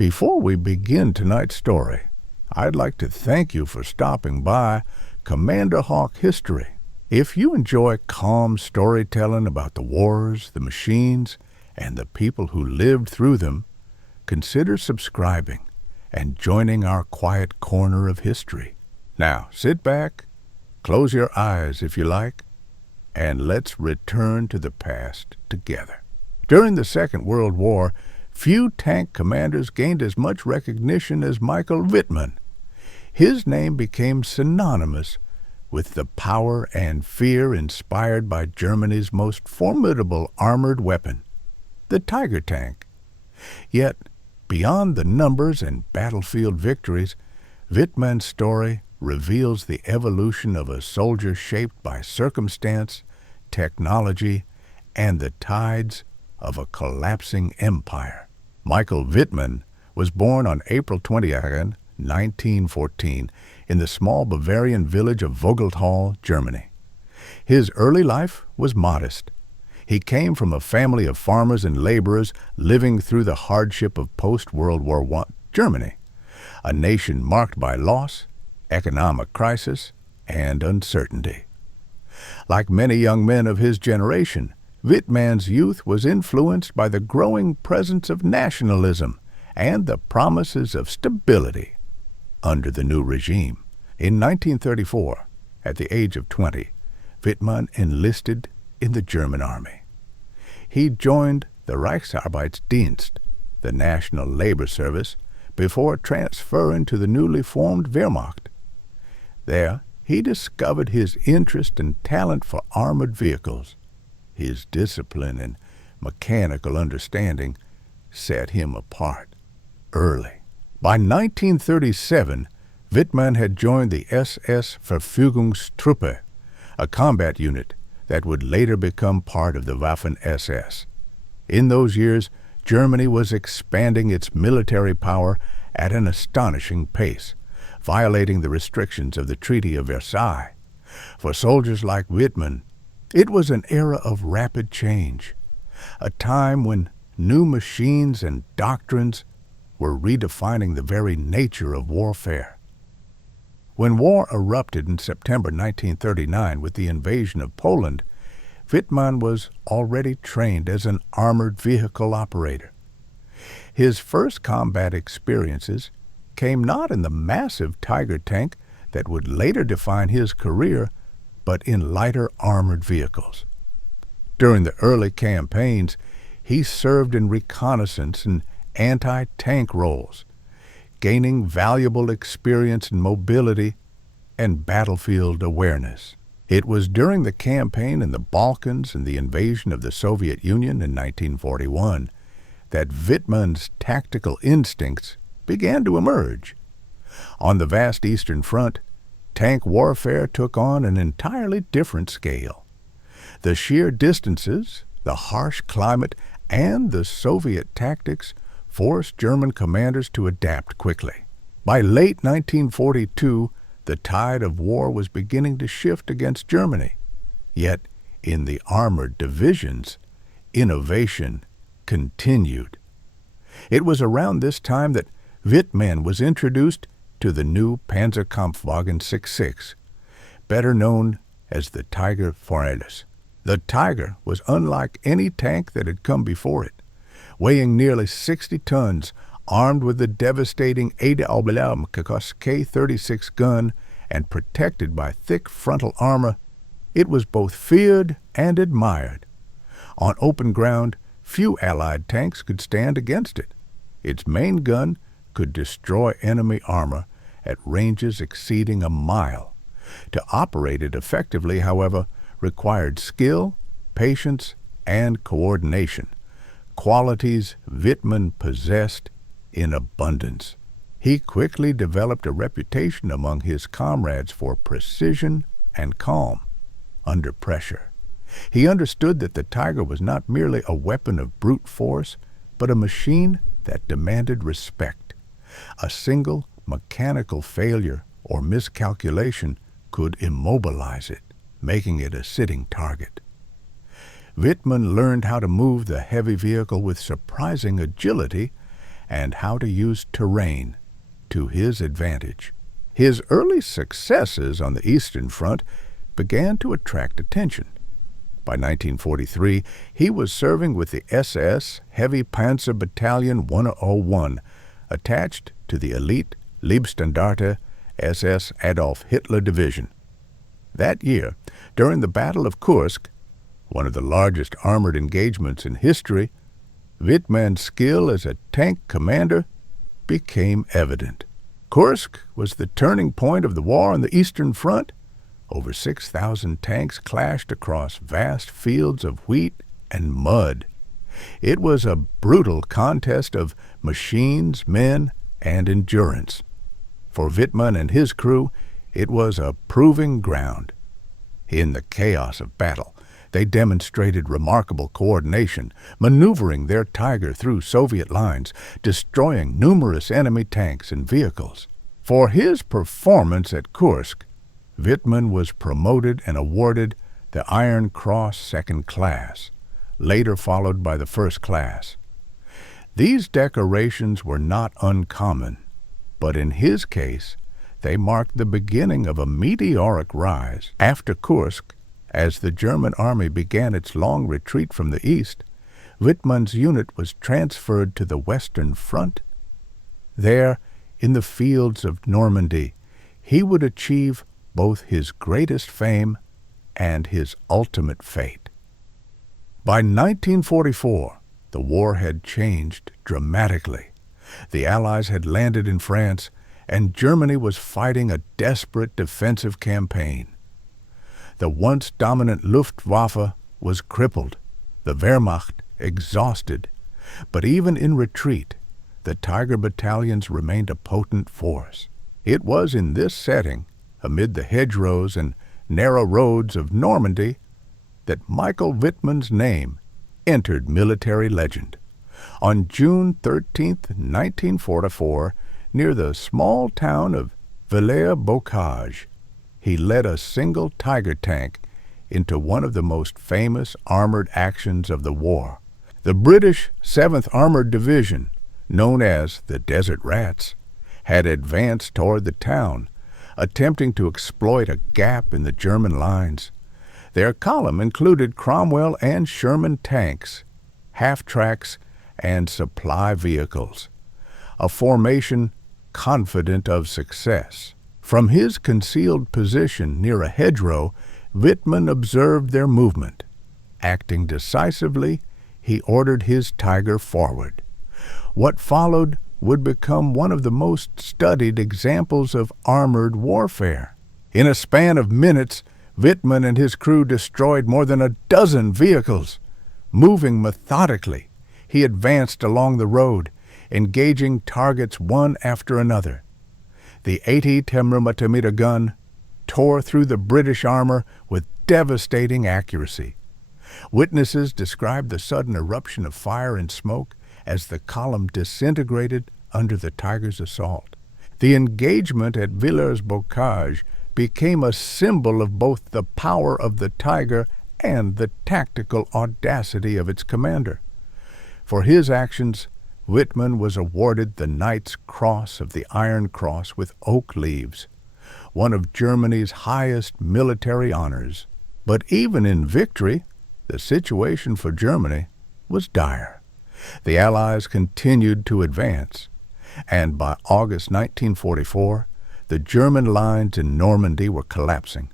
Before we begin tonight's story, I'd like to thank you for stopping by Commander Hawk History. If you enjoy calm storytelling about the wars, the machines, and the people who lived through them, consider subscribing and joining our quiet corner of history. Now, sit back, close your eyes if you like, and let's return to the past together. During the Second World War, few tank commanders gained as much recognition as Michael Wittmann. His name became synonymous with the power and fear inspired by Germany's most formidable armored weapon, the Tiger tank. Yet, beyond the numbers and battlefield victories, Wittmann's story reveals the evolution of a soldier shaped by circumstance, technology, and the tides of a collapsing empire. Michael Wittmann was born on April 22, 1914, in the small Bavarian village of Vogelthal, Germany. His early life was modest. He came from a family of farmers and laborers living through the hardship of post-World War I Germany, a nation marked by loss, economic crisis, and uncertainty. Like many young men of his generation, Wittmann's youth was influenced by the growing presence of nationalism and the promises of stability under the new regime. In 1934, at the age of 20, Wittmann enlisted in the German army. He joined the Reichsarbeitsdienst, the National Labor Service, before transferring to the newly formed Wehrmacht. There, he discovered his interest and talent for armored vehicles. His discipline and mechanical understanding set him apart early. By 1937, Wittmann had joined the SS Verfügungstruppe, a combat unit that would later become part of the Waffen-SS. In those years, Germany was expanding its military power at an astonishing pace, violating the restrictions of the Treaty of Versailles. For soldiers like Wittmann, it was an era of rapid change, a time when new machines and doctrines were redefining the very nature of warfare. When war erupted in September 1939 with the invasion of Poland, Wittmann was already trained as an armored vehicle operator. His first combat experiences came not in the massive Tiger tank that would later define his career, but in lighter armored vehicles. During the early campaigns, he served in reconnaissance and anti-tank roles, gaining valuable experience in mobility and battlefield awareness. It was during the campaign in the Balkans and the invasion of the Soviet Union in 1941 that Wittmann's tactical instincts began to emerge. On the vast Eastern Front, tank warfare took on an entirely different scale. The sheer distances, the harsh climate, and the Soviet tactics forced German commanders to adapt quickly. By late 1942, the tide of war was beginning to shift against Germany. Yet, in the armored divisions, innovation continued. It was around this time that Wittmann was introduced to the new Panzerkampfwagen 66, better known as the Tiger Forellis. The Tiger was unlike any tank that had come before it. Weighing nearly 60 tons, armed with the devastating K-36 gun and protected by thick frontal armor, it was both feared and admired. On open ground, few Allied tanks could stand against it. Its main gun could destroy enemy armor at ranges exceeding a mile. To operate it effectively, however, required skill, patience, and coordination, qualities Wittmann possessed in abundance. He quickly developed a reputation among his comrades for precision and calm under pressure. He understood that the Tiger was not merely a weapon of brute force, but a machine that demanded respect. A single mechanical failure or miscalculation could immobilize it, making it a sitting target. Wittmann learned how to move the heavy vehicle with surprising agility and how to use terrain to his advantage. His early successes on the Eastern Front began to attract attention. By 1943, he was serving with the SS Heavy Panzer Battalion 101, attached to the elite Leibstandarte SS Adolf Hitler Division. That year, during the Battle of Kursk, one of the largest armored engagements in history, Wittmann's skill as a tank commander became evident. Kursk was the turning point of the war on the Eastern Front. Over 6,000 tanks clashed across vast fields of wheat and mud. It was a brutal contest of machines, men, and endurance. For Wittmann and his crew, it was a proving ground. In the chaos of battle, they demonstrated remarkable coordination, maneuvering their Tiger through Soviet lines, destroying numerous enemy tanks and vehicles. For his performance at Kursk, Wittmann was promoted and awarded the Iron Cross Second Class, later followed by the First Class. These decorations were not uncommon, but in his case, they marked the beginning of a meteoric rise. After Kursk, as the German army began its long retreat from the east, Wittmann's unit was transferred to the Western Front. There, in the fields of Normandy, he would achieve both his greatest fame and his ultimate fate. By 1944, the war had changed dramatically. The Allies had landed in France, and Germany was fighting a desperate defensive campaign. The once dominant Luftwaffe was crippled, the Wehrmacht exhausted, but even in retreat, the Tiger battalions remained a potent force. It was in this setting, amid the hedgerows and narrow roads of Normandy, that Michael Wittmann's name entered military legend. On June 13, 1944, near the small town of Villers-Bocage, he led a single Tiger tank into one of the most famous armored actions of the war. The British 7th Armored Division, known as the Desert Rats, had advanced toward the town, attempting to exploit a gap in the German lines. Their column included Cromwell and Sherman tanks, half-tracks, and supply vehicles, a formation confident of success. From his concealed position near a hedgerow, Wittmann observed their movement. Acting decisively, he ordered his Tiger forward. What followed would become one of the most studied examples of armored warfare. In a span of minutes, Wittmann and his crew destroyed more than a dozen vehicles. Moving methodically, he advanced along the road, engaging targets one after another. The 80 mm gun tore through the British armor with devastating accuracy. Witnesses described the sudden eruption of fire and smoke as the column disintegrated under the Tiger's assault. The engagement at Villers-Bocage became a symbol of both the power of the Tiger and the tactical audacity of its commander. For his actions, Wittmann was awarded the Knight's Cross of the Iron Cross with oak leaves, one of Germany's highest military honors. But even in victory, the situation for Germany was dire. The Allies continued to advance, and by August 1944, the German lines in Normandy were collapsing.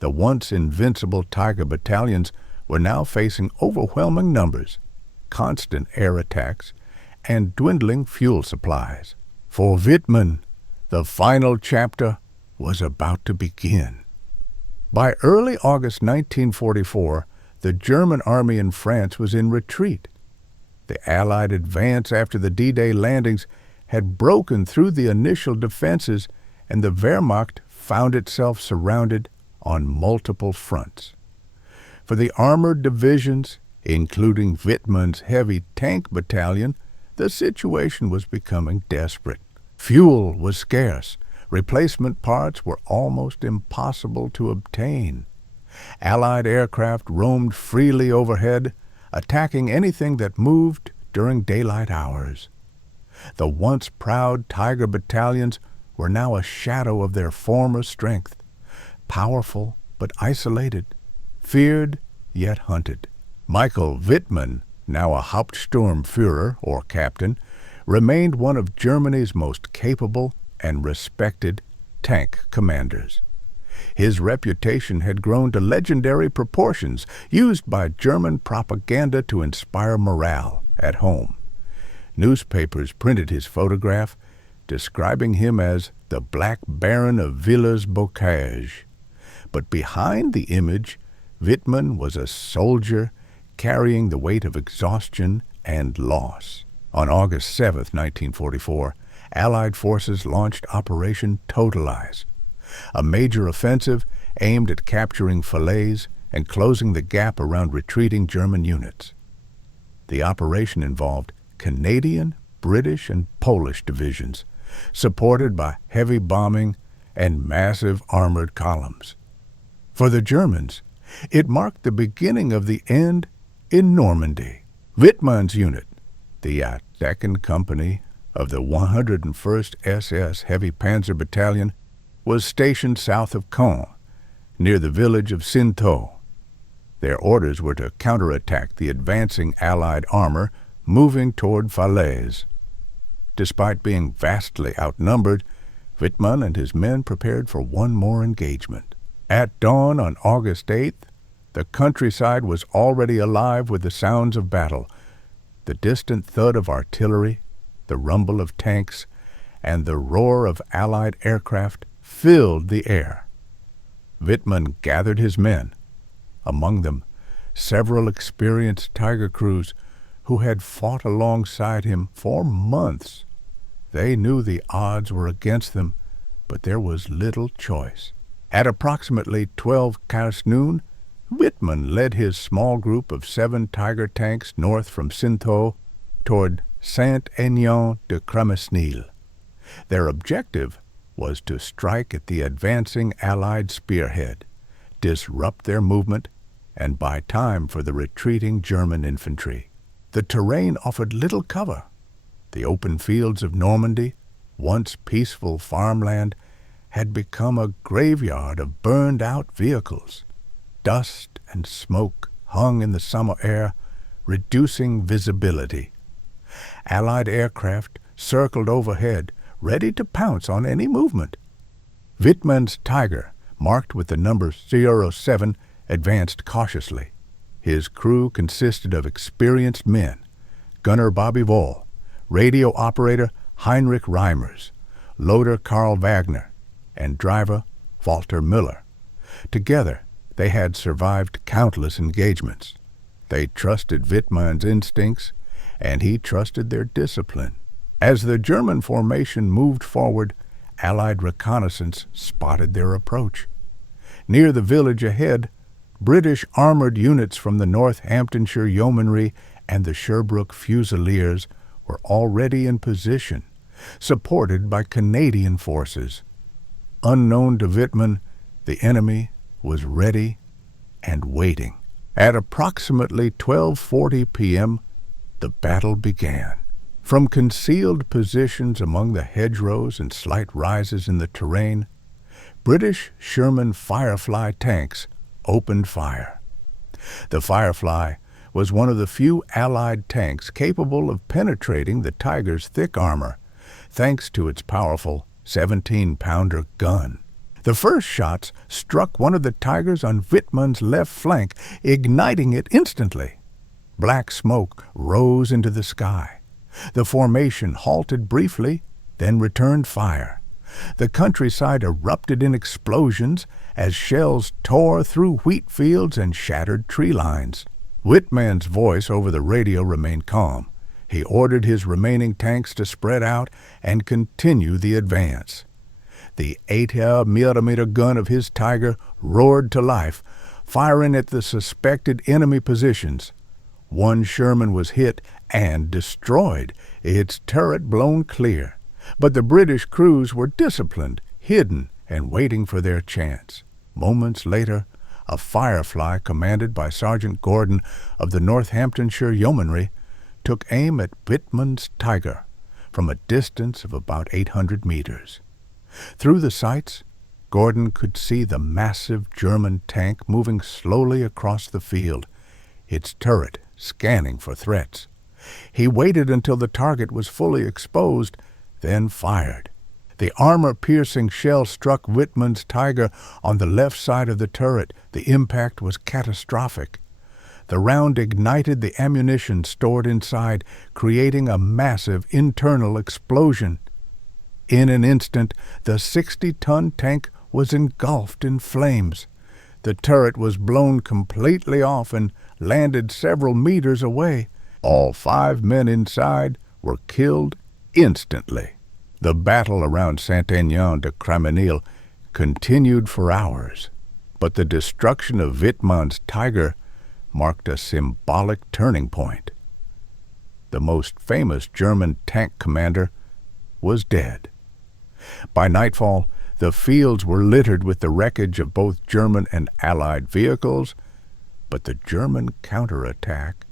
The once invincible Tiger battalions were now facing overwhelming numbers, constant air attacks, and dwindling fuel supplies. For Wittmann, the final chapter was about to begin. By early August 1944, the German army in France was in retreat. The Allied advance after the D-Day landings had broken through the initial defenses, and the Wehrmacht found itself surrounded on multiple fronts. For the armored divisions, including Wittmann's heavy tank battalion, the situation was becoming desperate. Fuel was scarce. Replacement parts were almost impossible to obtain. Allied aircraft roamed freely overhead, attacking anything that moved during daylight hours. The once proud Tiger battalions were now a shadow of their former strength, powerful but isolated, feared yet hunted. Michael Wittmann, now a Hauptsturmführer, or captain, remained one of Germany's most capable and respected tank commanders. His reputation had grown to legendary proportions, used by German propaganda to inspire morale at home. Newspapers printed his photograph, describing him as the Black Baron of Villers-Bocage. But behind the image, Wittmann was a soldier carrying the weight of exhaustion and loss. On August 7, 1944, Allied forces launched Operation Totalize, a major offensive aimed at capturing Falaise and closing the gap around retreating German units. The operation involved Canadian, British, and Polish divisions, supported by heavy bombing and massive armored columns. For the Germans, it marked the beginning of the end in Normandy. Wittmann's unit, the 2nd Company of the 101st SS Heavy Panzer Battalion, was stationed south of Caen, near the village of Cinto. Their orders were to counterattack the advancing Allied armor moving toward Falaise. Despite being vastly outnumbered, Wittmann and his men prepared for one more engagement. At dawn on August 8th, the countryside was already alive with the sounds of battle. The distant thud of artillery, the rumble of tanks, and the roar of Allied aircraft filled the air. Wittmann gathered his men, among them several experienced Tiger crews who had fought alongside him for months. They knew the odds were against them, but there was little choice. At approximately 12 noon, Wittmann led his small group of 7 Tiger tanks north from Cinto toward Saint-Aignan de Cremesnil. Their objective was to strike at the advancing Allied spearhead, disrupt their movement, and buy time for the retreating German infantry. The terrain offered little cover. The open fields of Normandy, once peaceful farmland, had become a graveyard of burned-out vehicles. Dust and smoke hung in the summer air, reducing visibility. Allied aircraft circled overhead, ready to pounce on any movement. Wittmann's Tiger, marked with the number 07, advanced cautiously. His crew consisted of experienced men: gunner Bobby Voll, radio operator Heinrich Reimers, loader Karl Wagner, and driver Walter Müller. Together, they had survived countless engagements. They trusted Wittmann's instincts, and he trusted their discipline. As the German formation moved forward, Allied reconnaissance spotted their approach. Near the village ahead, British armored units from the Northamptonshire Yeomanry and the Sherbrooke Fusiliers were already in position, supported by Canadian forces. Unknown to Wittmann, the enemy was ready and waiting. At approximately 12:40 p.m., the battle began. From concealed positions among the hedgerows and slight rises in the terrain, British Sherman Firefly tanks opened fire. The Firefly was one of the few Allied tanks capable of penetrating the Tiger's thick armor, thanks to its powerful 17-pounder gun. The first shots struck one of the Tigers on Wittmann's left flank, igniting it instantly. Black smoke rose into the sky. The formation halted briefly, then returned fire. The countryside erupted in explosions as shells tore through wheat fields and shattered tree lines. Wittmann's voice over the radio remained calm. He ordered his remaining tanks to spread out and continue the advance. The 8mm gun of his Tiger roared to life, firing at the suspected enemy positions. One Sherman was hit and destroyed, its turret blown clear. But the British crews were disciplined, hidden, and waiting for their chance. Moments later, a Firefly commanded by Sergeant Gordon of the Northamptonshire Yeomanry took aim at Wittmann's Tiger. from a distance of about 800 meters. Through the sights, Gordon could see the massive German tank moving slowly across the field, its turret scanning for threats. He waited until the target was fully exposed, then fired. The armor-piercing shell struck Wittmann's Tiger on the left side of the turret. The impact was catastrophic. The round ignited the ammunition stored inside, creating a massive internal explosion. In an instant, the 60-ton tank was engulfed in flames. The turret was blown completely off and landed several meters away. All 5 men inside were killed instantly. The battle around Saint-Aignan-de-Craménil continued for hours, but the destruction of Wittmann's Tiger marked a symbolic turning point. The most famous German tank commander was dead. By nightfall, the fields were littered with the wreckage of both German and Allied vehicles, but the German counterattack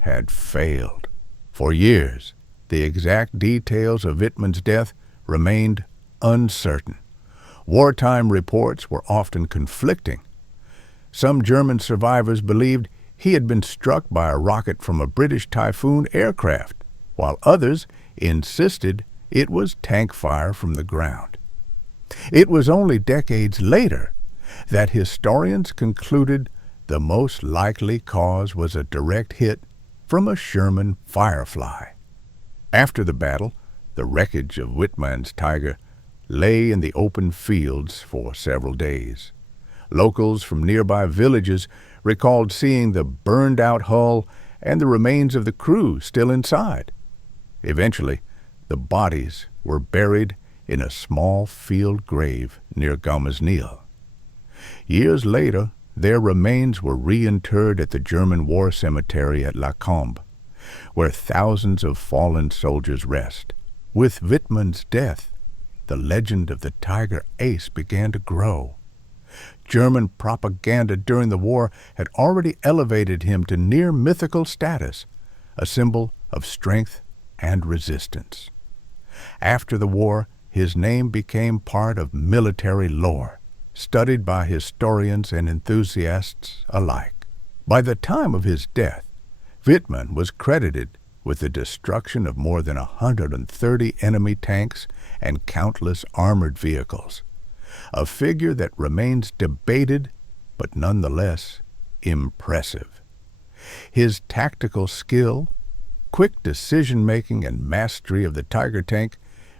had failed. For years, the exact details of Wittmann's death remained uncertain. Wartime reports were often conflicting. Some German survivors believed he had been struck by a rocket from a British Typhoon aircraft, while others insisted it was tank fire from the ground. It was only decades later that historians concluded the most likely cause was a direct hit from a Sherman Firefly. After the battle, the wreckage of Wittmann's Tiger lay in the open fields for several days. Locals from nearby villages recalled seeing the burned-out hull and the remains of the crew still inside. Eventually, the bodies were buried in a small field grave near Gaumesnil. Years later, their remains were reinterred at the German war cemetery at La Combe, where thousands of fallen soldiers rest. With Wittmann's death, the legend of the Tiger Ace began to grow. German propaganda during the war had already elevated him to near mythical status, a symbol of strength and resistance. After the war, his name became part of military lore, studied by historians and enthusiasts alike. By the time of his death, Wittmann was credited with the destruction of more than 130 enemy tanks and countless armored vehicles, a figure that remains debated but nonetheless impressive. His tactical skill, quick decision-making, and mastery of the Tiger tank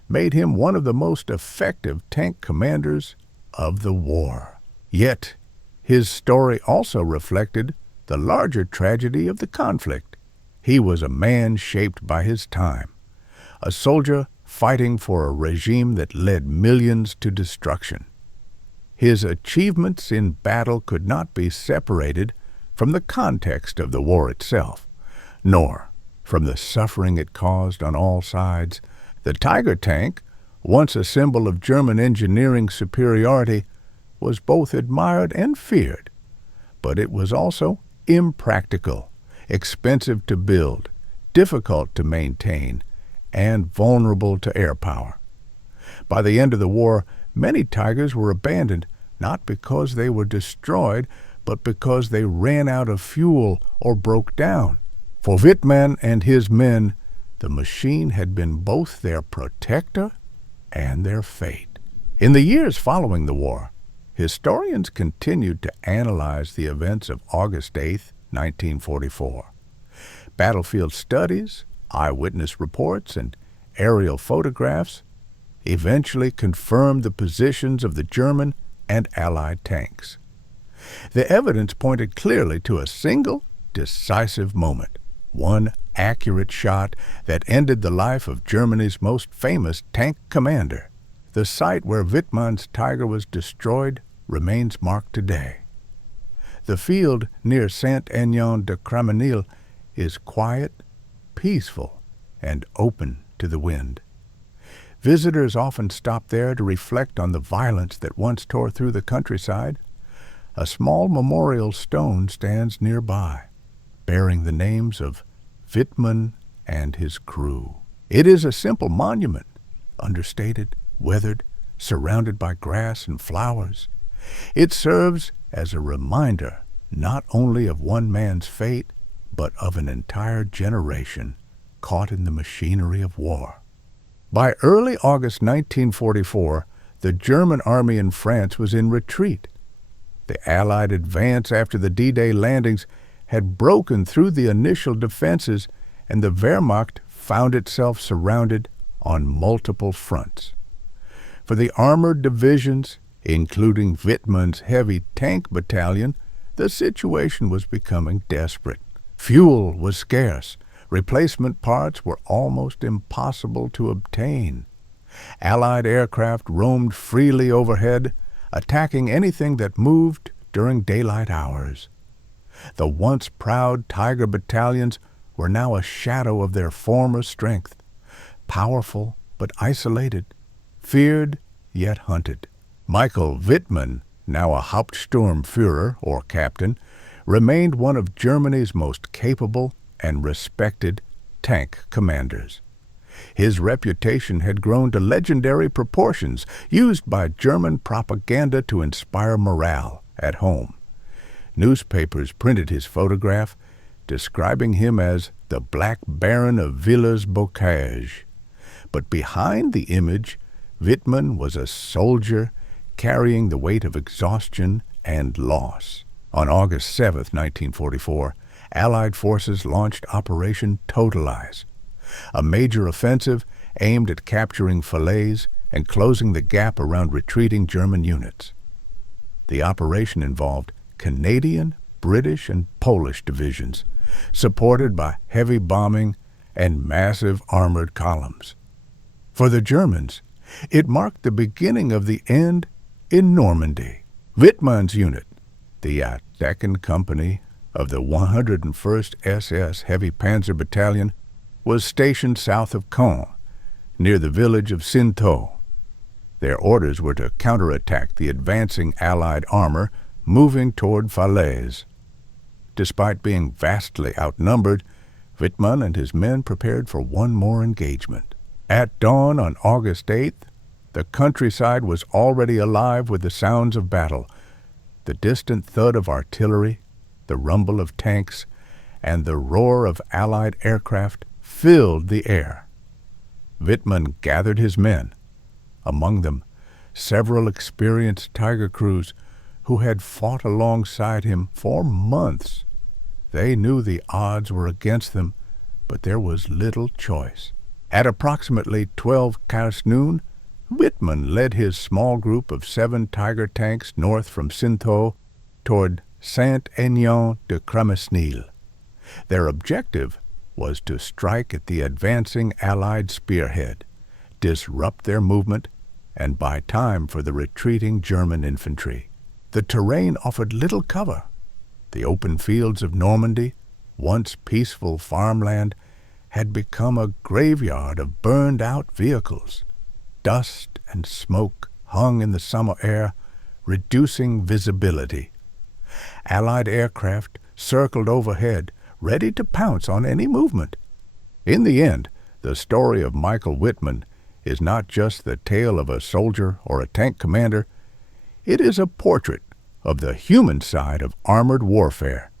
made him one of the most effective tank commanders of the war. Yet, his story also reflected the larger tragedy of the conflict. He was a man shaped by his time, a soldier fighting for a regime that led millions to destruction. His achievements in battle could not be separated from the context of the war itself, nor from the suffering it caused on all sides. The Tiger tank, once a symbol of German engineering superiority, was both admired and feared, but it was also impractical, expensive to build, difficult to maintain, and vulnerable to air power. By the end of the war, many Tigers were abandoned, not because they were destroyed, but because they ran out of fuel or broke down. For Wittmann and his men, the machine had been both their protector and their fate. In the years following the war, historians continued to analyze the events of August 8, 1944. Battlefield studies, eyewitness reports, and aerial photographs eventually confirmed the positions of the German and Allied tanks. The evidence pointed clearly to a single, decisive moment, one accurate shot that ended the life of Germany's most famous tank commander. The site where Wittmann's Tiger was destroyed remains marked today. The field near Saint-Aignan-de-Craménil is quiet, peaceful, and open to the wind. Visitors often stop there to reflect on the violence that once tore through the countryside. A small memorial stone stands nearby, bearing the names of Wittmann and his crew. It is a simple monument, understated, weathered, surrounded by grass and flowers. It serves as a reminder not only of one man's fate, but of an entire generation caught in the machinery of war. By early August 1944, the German army in France was in retreat. The Allied advance after the D-Day landings had broken through the initial defenses, and the Wehrmacht found itself surrounded on multiple fronts. For the armored divisions, including Wittmann's heavy tank battalion, the situation was becoming desperate. Fuel was scarce. Replacement parts were almost impossible to obtain. Allied aircraft roamed freely overhead, attacking anything that moved during daylight hours. The once proud Tiger battalions were now a shadow of their former strength, powerful but isolated, feared yet hunted. Michael Wittmann, now a Hauptsturmführer, or captain, remained one of Germany's most capable and respected tank commanders. His reputation had grown to legendary proportions, used by German propaganda to inspire morale at home. Newspapers printed his photograph, describing him as the Black Baron of Villers-Bocage. But behind the image, Wittmann was a soldier carrying the weight of exhaustion and loss. On August 7, 1944, Allied forces launched Operation Totalize, a major offensive aimed at capturing Falaise and closing the gap around retreating German units. The operation involved Canadian, British, and Polish divisions, supported by heavy bombing and massive armored columns. For the Germans, it marked the beginning of the end in Normandy. Wittmann's unit, the 2nd Company of the 101st SS Heavy Panzer Battalion, was stationed south of Caen, near the village of Cinto. Their orders were to counterattack the advancing Allied armor moving toward Falaise. Despite being vastly outnumbered, Wittmann and his men prepared for one more engagement. At dawn on August 8th, the countryside was already alive with the sounds of battle. The distant thud of artillery, the rumble of tanks, and the roar of Allied aircraft filled the air. Wittmann gathered his men, among them several experienced Tiger crews who had fought alongside him for months. They knew the odds were against them, but there was little choice. At approximately 12 noon, Wittmann led his small group of 7 Tiger tanks north from Cinto toward Saint-Aignan-de-Crèmesnil. Their objective was to strike at the advancing Allied spearhead, disrupt their movement, and buy time for the retreating German infantry. The terrain offered little cover. The open fields of Normandy, once peaceful farmland, had become a graveyard of burned-out vehicles. Dust and smoke hung in the summer air, reducing visibility. Allied aircraft circled overhead, ready to pounce on any movement. In the end, the story of Michael Wittmann is not just the tale of a soldier or a tank commander. It is a portrait of the human side of armored warfare.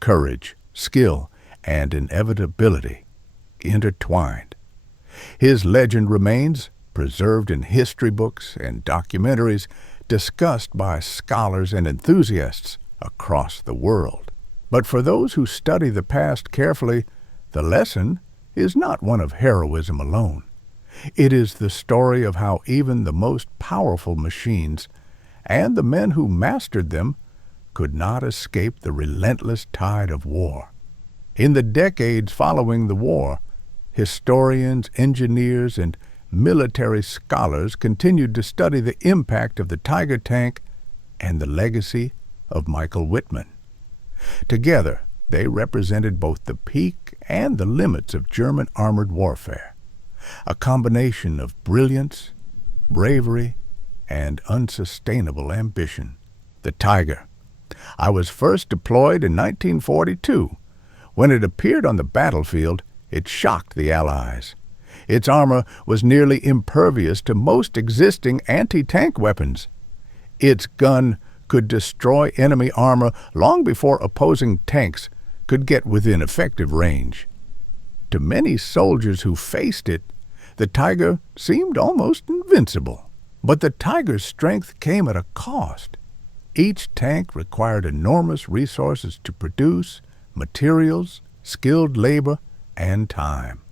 Courage, skill, and inevitability intertwined. His legend remains preserved in history books and documentaries discussed by scholars and enthusiasts across the world. But for those who study the past carefully, the lesson is not one of heroism alone. It is the story of how even the most powerful machines and the men who mastered them could not escape the relentless tide of war. In the decades following the war, historians, engineers, and military scholars continued to study the impact of the Tiger tank and the legacy of Michael Wittmann. Together, they represented both the peak and the limits of German armored warfare, a combination of brilliance, bravery, and unsustainable ambition. The Tiger. I was first deployed in 1942. When it appeared on the battlefield, it shocked the Allies. Its armor was nearly impervious to most existing anti-tank weapons. Its gun could destroy enemy armor long before opposing tanks could get within effective range. To many soldiers who faced it, the Tiger seemed almost invincible. But the Tiger's strength came at a cost. Each tank required enormous resources to produce, materials, skilled labor, and time.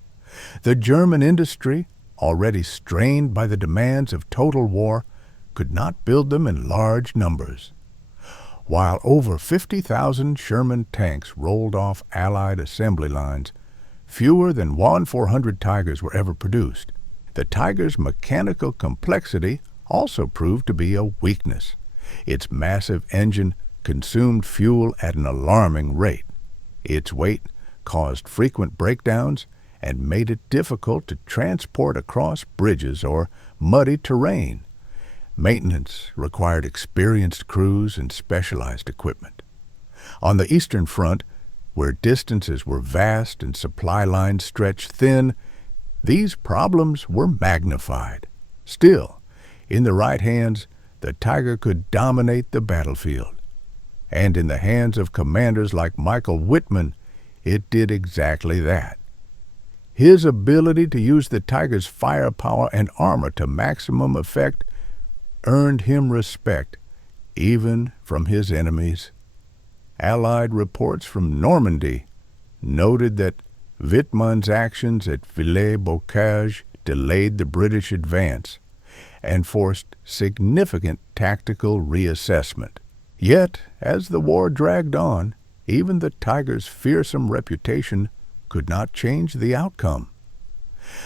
The German industry, already strained by the demands of total war, could not build them in large numbers. While over 50,000 Sherman tanks rolled off Allied assembly lines, fewer than 1/400 Tigers were ever produced. The Tiger's mechanical complexity also proved to be a weakness. Its massive engine consumed fuel at an alarming rate. Its weight caused frequent breakdowns and made it difficult to transport across bridges or muddy terrain. Maintenance required experienced crews and specialized equipment. On the Eastern Front, where distances were vast and supply lines stretched thin, these problems were magnified. Still, in the right hands, the Tiger could dominate the battlefield. And in the hands of commanders like Michael Wittmann, it did exactly that. His ability to use the Tiger's firepower and armor to maximum effect earned him respect, even from his enemies. Allied reports from Normandy noted that Wittmann's actions at Villers-Bocage delayed the British advance and forced significant tactical reassessment. Yet, as the war dragged on, even the Tiger's fearsome reputation could not change the outcome.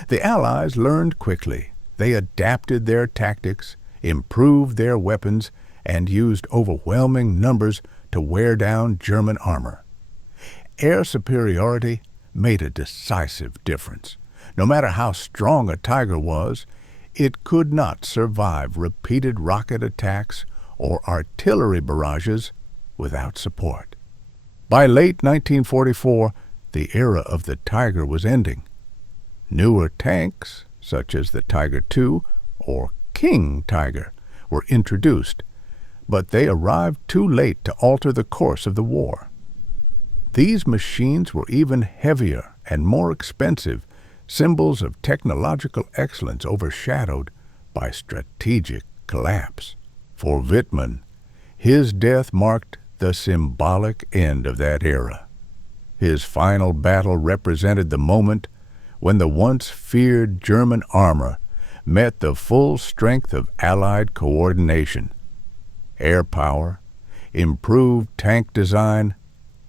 The Allies learned quickly. They adapted their tactics, improved their weapons, and used overwhelming numbers to wear down German armor. Air superiority made a decisive difference. No matter how strong a Tiger was, it could not survive repeated rocket attacks or artillery barrages without support. By late 1944, the era of the Tiger was ending. Newer tanks, such as the Tiger II or King Tiger, were introduced, but they arrived too late to alter the course of the war. These machines were even heavier and more expensive, symbols of technological excellence overshadowed by strategic collapse. For Wittmann, his death marked the symbolic end of that era. His final battle represented the moment when the once feared German armor met the full strength of Allied coordination. Air power, improved tank design,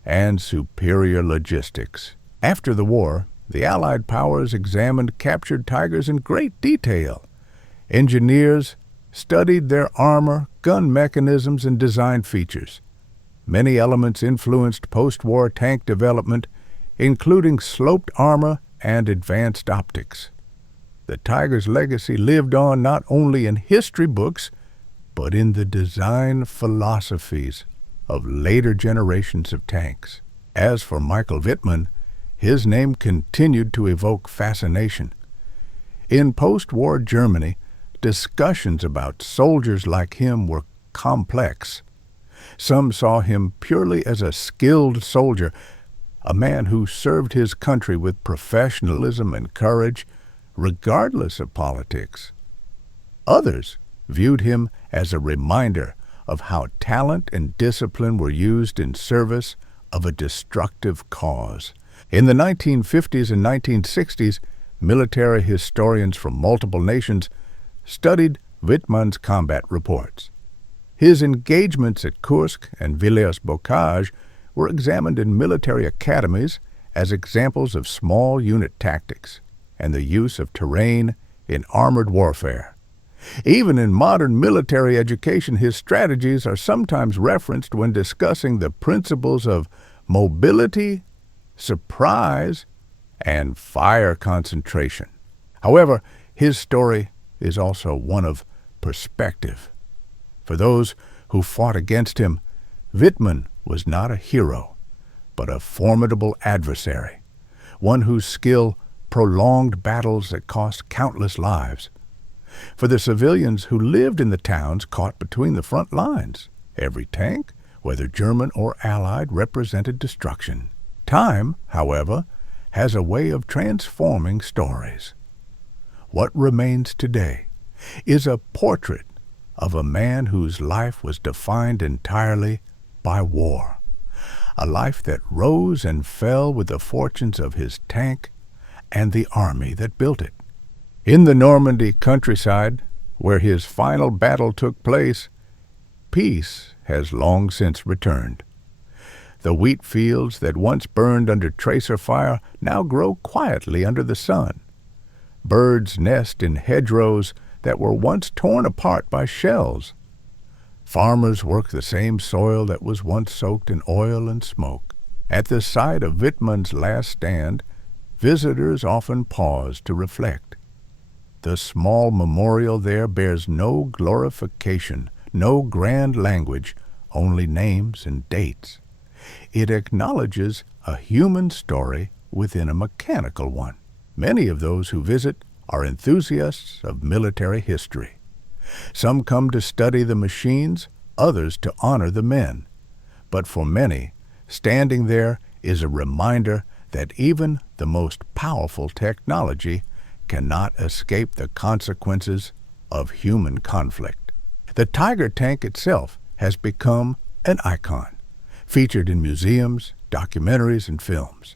and superior logistics. After the war, the Allied powers examined captured Tigers in great detail. Engineers studied their armor, gun mechanisms, and design features. Many elements influenced post-war tank development, including sloped armor and advanced optics. The Tiger's legacy lived on not only in history books, but in the design philosophies of later generations of tanks. As for Michael Wittmann, his name continued to evoke fascination. In post-war Germany, discussions about soldiers like him were complex. Some saw him purely as a skilled soldier, a man who served his country with professionalism and courage, regardless of politics. Others viewed him as a reminder of how talent and discipline were used in service of a destructive cause. In the 1950s and 1960s, military historians from multiple nations studied Wittmann's combat reports. His engagements at Kursk and Villers-Bocage were examined in military academies as examples of small unit tactics and the use of terrain in armored warfare. Even in modern military education, his strategies are sometimes referenced when discussing the principles of mobility, surprise, and fire concentration. However, his story is also one of perspective. For those who fought against him, Wittmann was not a hero, but a formidable adversary, one whose skill prolonged battles that cost countless lives. For the civilians who lived in the towns caught between the front lines, every tank, whether German or Allied, represented destruction. Time, however, has a way of transforming stories. What remains today is a portrait of a man whose life was defined entirely by war, a life that rose and fell with the fortunes of his tank and the army that built it. In the Normandy countryside, where his final battle took place, peace has long since returned. The wheat fields that once burned under tracer fire now grow quietly under the sun. Birds nest in hedgerows that were once torn apart by shells. Farmers work the same soil that was once soaked in oil and smoke. At the site of Wittmann's last stand, visitors often pause to reflect. The small memorial there bears no glorification, no grand language, only names and dates. It acknowledges a human story within a mechanical one. Many of those who visit are enthusiasts of military history. Some come to study the machines, others to honor the men. But for many, standing there is a reminder that even the most powerful technology cannot escape the consequences of human conflict. The Tiger tank itself has become an icon, featured in museums, documentaries, and films.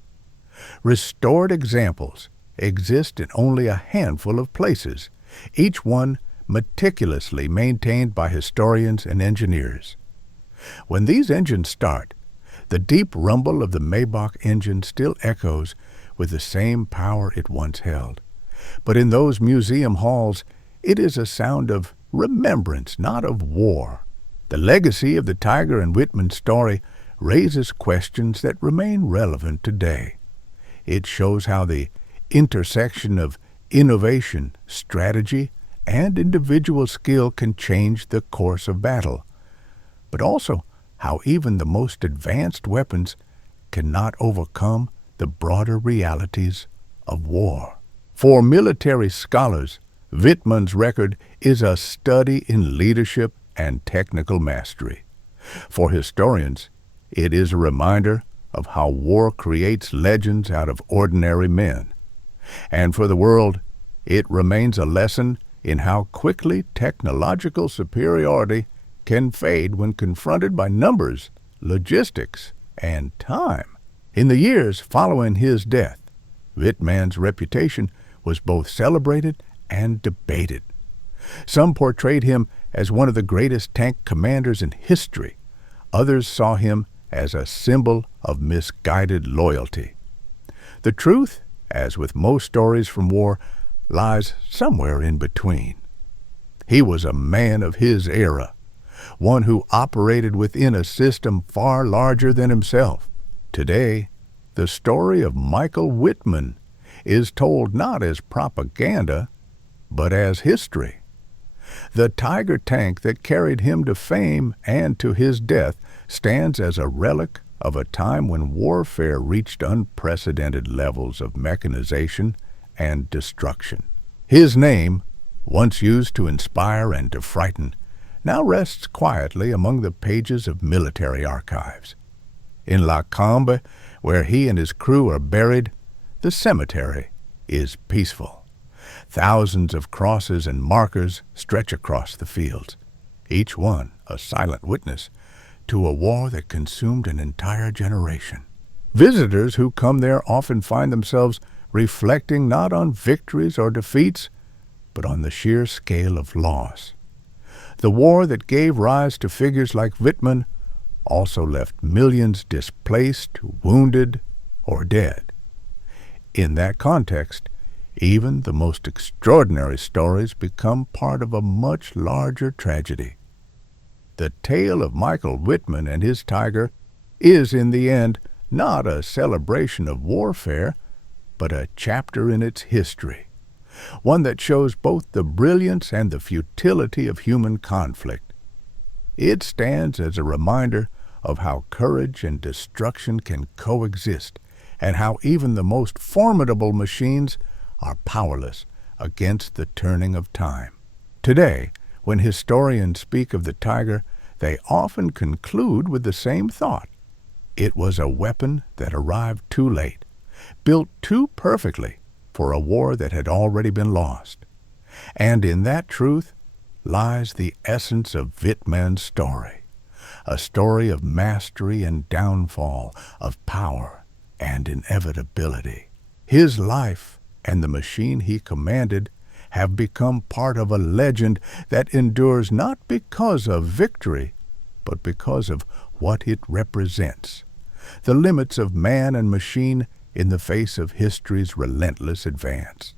Restored examples exist in only a handful of places, each one meticulously maintained by historians and engineers. When these engines start, the deep rumble of the Maybach engine still echoes with the same power it once held. But in those museum halls, it is a sound of remembrance, not of war. The legacy of the Tiger and Wittmann story raises questions that remain relevant today. It shows how the intersection of innovation, strategy, and individual skill can change the course of battle, but also how even the most advanced weapons cannot overcome the broader realities of war. For military scholars, Wittmann's record is a study in leadership and technical mastery. For historians, it is a reminder of how war creates legends out of ordinary men. And for the world, it remains a lesson in how quickly technological superiority can fade when confronted by numbers, logistics, and time. In the years following his death, Wittmann's reputation was both celebrated and debated. Some portrayed him as one of the greatest tank commanders in history. Others saw him as a symbol of misguided loyalty. The truth, as with most stories from war, lies somewhere in between. He was a man of his era, one who operated within a system far larger than himself. Today, the story of Michael Wittmann is told not as propaganda, but as history. The Tiger tank that carried him to fame and to his death stands as a relic of a time when warfare reached unprecedented levels of mechanization and destruction. His name, once used to inspire and to frighten, now rests quietly among the pages of military archives. In La Combe, where he and his crew are buried, the cemetery is peaceful. Thousands of crosses and markers stretch across the fields, each one a silent witness to a war that consumed an entire generation. Visitors who come there often find themselves reflecting not on victories or defeats, but on the sheer scale of loss. The war that gave rise to figures like Wittmann also left millions displaced, wounded, or dead. In that context, even the most extraordinary stories become part of a much larger tragedy. The tale of Michael Wittmann and his Tiger is, in the end, not a celebration of warfare, but a chapter in its history, one that shows both the brilliance and the futility of human conflict. It stands as a reminder of how courage and destruction can coexist, and how even the most formidable machines are powerless against the turning of time. Today, when historians speak of the tiger, they often conclude with the same thought. It was a weapon that arrived too late, built too perfectly for a war that had already been lost. And in that truth lies the essence of Wittmann's story, a story of mastery and downfall, of power and inevitability. His life and the machine he commanded have become part of a legend that endures not because of victory, but because of what it represents, the limits of man and machine in the face of history's relentless advance.